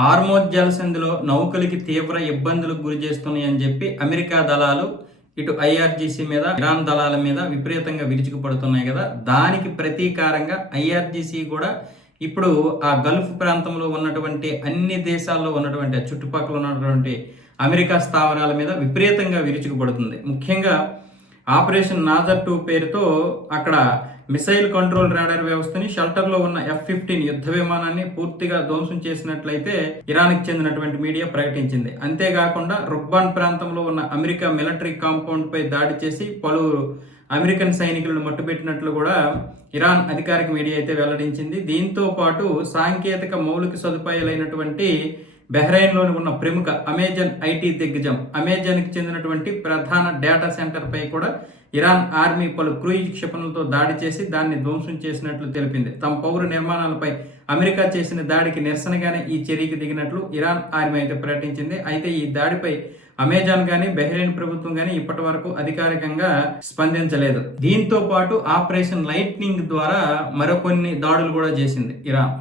Hormuz జలసంధిలో నౌకలకి తీవ్ర ఇబ్బందులకు గురి చేస్తున్నాయని చెప్పి అమెరికా దళాలు ఇటు ఐఆర్జీసీ మీద ఇరాన్ దళాల మీద విపరీతంగా విరుచుకుపడుతున్నాయి కదా. దానికి ప్రతీకారంగా ఐఆర్జీసీ కూడా ఇప్పుడు ఆ గల్ఫ్ ప్రాంతంలో ఉన్నటువంటి అన్ని దేశాల్లో ఉన్నటువంటి చుట్టుపక్కల ఉన్నటువంటి అమెరికా స్థావరాల మీద విపరీతంగా విరుచుకుపడుతుంది. ముఖ్యంగా ఆపరేషన్ నాజర్ 2 పేరుతో అక్కడ మిసైల్ కంట్రోల్ రాడార్ వ్యవస్థని షెల్టర్లో ఉన్న F-15 యుద్ధ విమానాన్ని పూర్తిగా ధ్వంసం చేసినట్లయితే ఇరాన్కి చెందినటువంటి మీడియా ప్రకటించింది. అంతేకాకుండా రుక్బాన్ ప్రాంతంలో ఉన్న అమెరికా మిలిటరీ కాంపౌండ్ పై దాడి చేసి పలువురు అమెరికన్ సైనికులను మట్టుపెట్టినట్లు కూడా ఇరాన్ అధికారిక మీడియా అయితే వెల్లడించింది. దీంతో పాటు సాంకేతిక మౌలిక సదుపాయాలైనటువంటి బహ్రెయిన్లోని ఉన్న ప్రముఖ అమెజాన్ ఐటీ దిగ్గజం అమెజాన్కి చెందినటువంటి ప్రధాన డేటా సెంటర్ పై కూడా ఇరాన్ ఆర్మీ పలు క్రూయిజ్ క్షిపణులతో దాడి చేసి దాన్ని ధ్వంసం చేసినట్లు తెలిపింది. తమ పౌర నిర్మాణాలపై అమెరికా చేసిన దాడికి నిరసనగానే ఈ చర్యకి దిగినట్లు ఇరాన్ ఆర్మీ అయితే ప్రకటించింది. అయితే ఈ దాడిపై అమెజాన్ కానీ బహ్రెయిన్ ప్రభుత్వం కానీ ఇప్పటి వరకు అధికారికంగా స్పందించలేదు. దీంతో పాటు ఆపరేషన్ లైట్నింగ్ ద్వారా మరికొన్ని దాడులు కూడా చేసింది ఇరాన్.